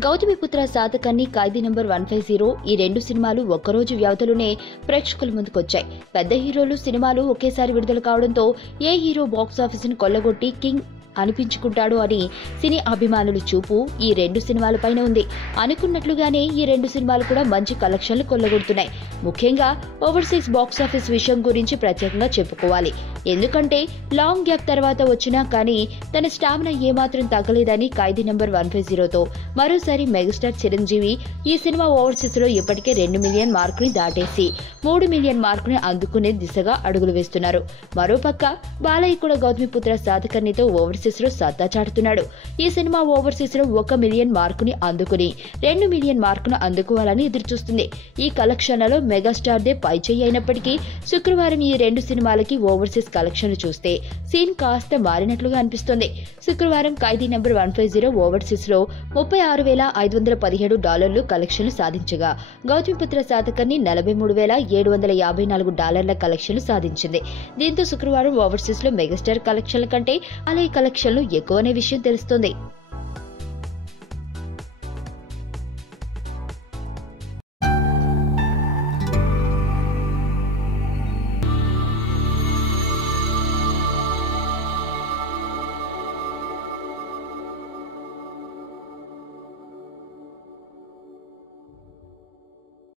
గౌతమిపుత్ర శాతకర్ణి, ఖైదీ number 150 ఈ రెండు సినిమాలు ఒక్కరోజు వ్యవధిలోనే ప్రేక్షకుల ముందుకొచ్చాయి. పెద్ద హీరోలు సినిమాలు ఒకేసారి విడుదల కావడంతో ఏ హీరో బాక్సాఫీసును కొల్లగొట్టి కింగ్ అనిపించుకుంటాడు అని సినీ అభిమానుల చూపు ఈ రెండు సినిమాలపైన ఉంది. అనుకున్నట్లుగానే ఈ రెండు సినిమాలు కూడా మంచి కలెక్షన్లు కొల్లగొడుతున్నాయి. ముఖ్యంగా ఓవర్సీస్ బాక్సాఫీస్ విషయం గురించి ప్రత్యేకంగా చెప్పుకోవాలి. ఎందుకంటే లాంగ్ గ్యాప్ తర్వాత వచ్చినా కానీ తన స్టామినా ఏమాత్రం తగ్గలేదని ఖైదీ నంబర్ 150తో మరోసారి మెగాస్టార్ చిరంజీవి ఈ సినిమా ఓవర్సీస్ లో ఇప్పటికే 2 మిలియన్ మార్కుని దాటేసి 3 మిలియన్ మార్కుని అందుకునే దిశగా అడుగులు వేస్తున్నారు. మరోపక్క బాలయ్య కూడా గౌతమిపుత్ర శాతకర్ణితో ఓవర్సీస్ లో సత్తా చాటుతున్నాడు. ఈ సినిమా ఓవర్సీస్ లో 1 మిలియన్ మార్కుని అందుకుని 2 మిలియన్ మార్కును అందుకోవాలని ఎదురుచూస్తుంది. ఈ కలెక్షన్లలో మెగాస్టార్ దే పై చేయి అయినప్పటికీ శుక్రవారం ఈ రెండు సినిమాలకి ఓవర్సీస్ కలెక్షన్లు చూస్తే సీన్ కాస్త మారినట్లుగా అనిపిస్తుంది. శుక్రవారం ఖైదీ నంబర్ 150 ఓవర్సీస్ లో $36,517 కలెక్షన్లు సాధించగా గౌతమిపుత్ర శాతకర్ణి $43,754 కలెక్షన్లు సాధించింది. దీంతో శుక్రవారం ఓవర్సీస్ లో మెగాస్టార్ కలెక్షన్ల కంటే అలై కలెక్షన్లు ఎక్కువనే విషయం తెలుస్తోంది.